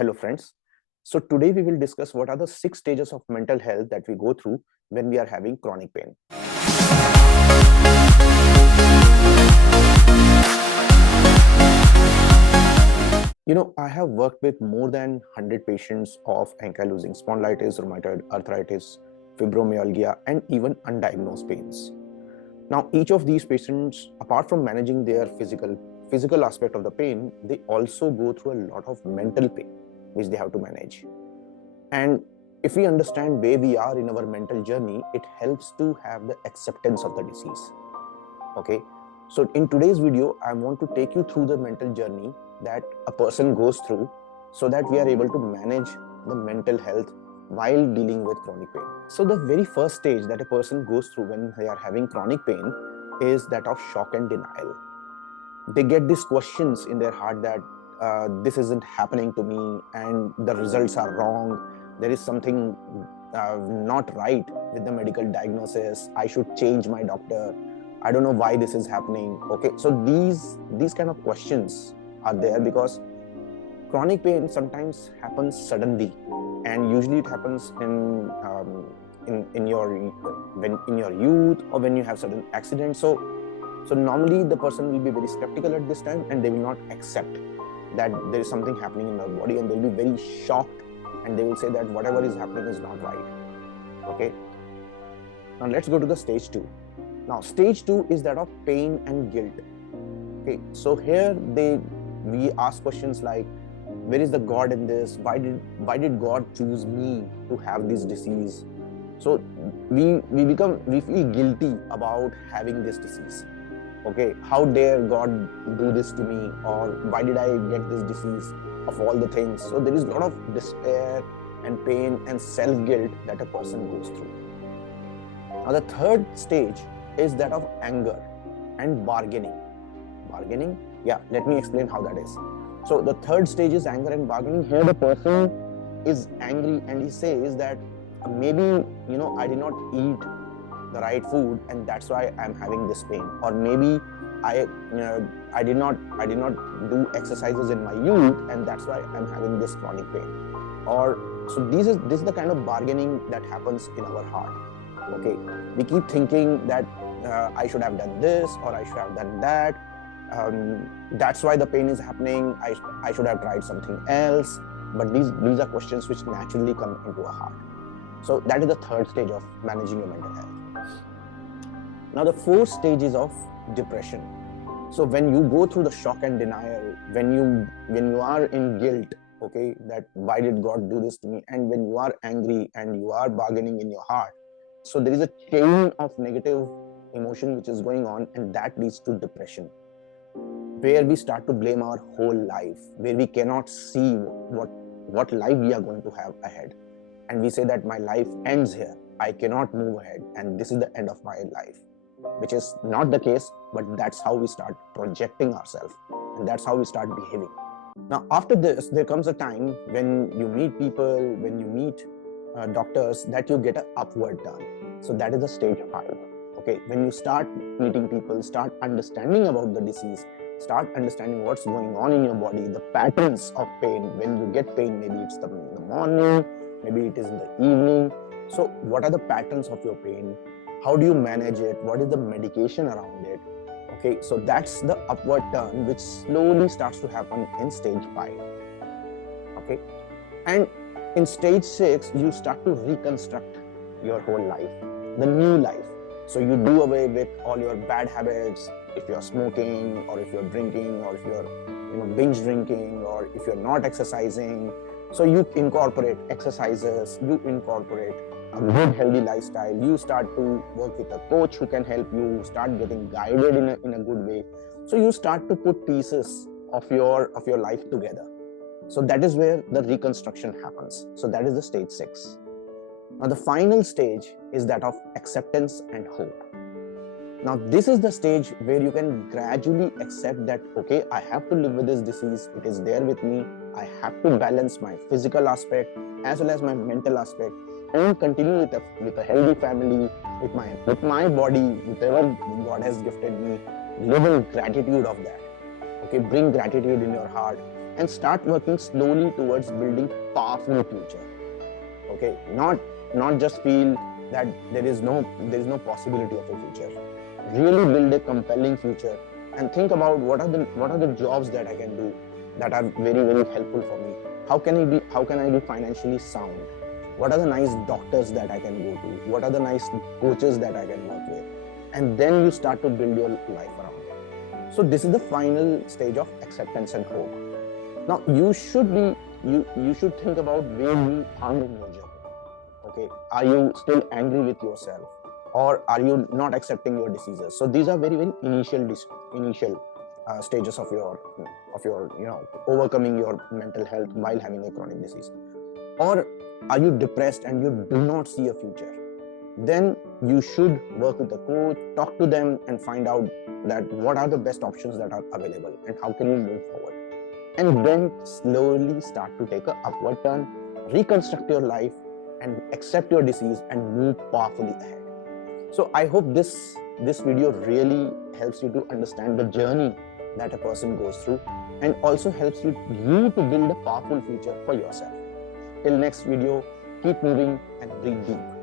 Hello friends. So today we will discuss what are the 6 stages of mental health that we go through when we are having chronic pain. I have worked with more than 100 patients of ankylosing spondylitis, rheumatoid arthritis, fibromyalgia, and even undiagnosed pains. Now, each of these patients, apart from managing their physical aspect of the pain, they also go through a lot of mental pain, which they have to manage. And if we understand where we are in our mental journey, it helps to have the acceptance of the disease. Okay. So in today's video, I want to take you through the mental journey that a person goes through so that we are able to manage the mental health while dealing with chronic pain. So the very first stage that a person goes through when they are having chronic pain is that of shock and denial. They get these questions in their heart that this isn't happening to me and the results are wrong. There is something not right with the medical diagnosis. I should change my doctor. I don't know why this is happening. Okay, so these kind of questions are there because chronic pain sometimes happens suddenly, and usually it happens in your youth or when you have sudden accidents. So normally the person will be very skeptical at this time, and they will not accept that there is something happening in their body, and they'll be very shocked, and they will say that whatever is happening is not right. Okay. Now let's go to the stage 2. Now stage 2 is that of pain and guilt. Okay. So here we ask questions like, where is the God in this? Why did God choose me to have this disease? So we feel guilty about having this disease. Okay, how dare God do this to me, or why did I get this disease of all the things? So there is a lot of despair and pain and self-guilt that a person goes through. Now the third stage is that of anger and bargaining. Bargaining? Yeah, let me explain how that is. So the third stage is anger and bargaining. Here the person is angry and he says that maybe I did not eat the right food and that's why I'm having this pain, or maybe I did not do exercises in my youth and that's why I'm having this chronic pain. Or so this is the kind of bargaining that happens in our heart. Okay, we keep thinking that I should have done this or I should have done that. That's why the pain is happening. I should have tried something else. But these are questions which naturally come into our heart. So that is the third stage of managing your mental health. Now the fourth stage is of depression. So when you go through the shock and denial, when you are in guilt, okay, that why did God do this to me, and when you are angry and you are bargaining in your heart, so there is a chain of negative emotion which is going on, and that leads to depression, where we start to blame our whole life, where we cannot see what life we are going to have ahead, and we say that my life ends here, I cannot move ahead, and this is the end of my life, which is not the case, but that's how we start projecting ourselves, and that's how we start behaving. Now after this, there comes a time when you meet people, when you meet doctors, that you get an upward turn. So that is the stage 5. Okay, when you start meeting people, start understanding about the disease, start understanding what's going on in your body, the patterns of pain. When you get pain, maybe it's in the morning, maybe it is in the evening. So what are the patterns of your pain? How do you manage it? What is the medication around it? Okay, so that's the upward turn which slowly starts to happen in stage 5. Okay, and in stage 6, you start to reconstruct your whole life, the new life. So you do away with all your bad habits. If you're smoking, or if you're drinking, or if you're binge drinking, or if you're not exercising, so you incorporate exercises, you incorporate a good healthy lifestyle, you start to work with a coach who can help you, start getting guided in a good way. So you start to put pieces of your life together. So that is where the reconstruction happens. So that is the stage 6. Now the final stage is that of acceptance and hope. Now this is the stage where you can gradually accept that, okay, I have to live with this disease, it is there with me, I have to balance my physical aspect as well as my mental aspect, and continue with a healthy family, with my body, whatever God has gifted me, live in gratitude of that. Okay, bring gratitude in your heart and start working slowly towards building powerful future. Okay, not just feel that there is no possibility of a future. Really build a compelling future and think about what are the jobs that I can do that are very, very helpful for me. How can I be financially sound? What are the nice doctors that I can go to? What are the nice coaches that I can work with? And then you start to build your life around it. So this is the final stage of acceptance and hope. Now you should think about where you are in your journey. Okay, are you still angry with yourself, or are you not accepting your diseases? So these are very, very initial stages of your overcoming your mental health while having a chronic disease. Or are you depressed and you do not see a future? Then you should work with a coach, talk to them, and find out that what are the best options that are available and how can you move forward. And then slowly start to take an upward turn, reconstruct your life, and accept your disease and move powerfully ahead. So I hope this video really helps you to understand the journey that a person goes through, and also helps you to build a powerful future for yourself. Till next video, keep moving and breathe deep.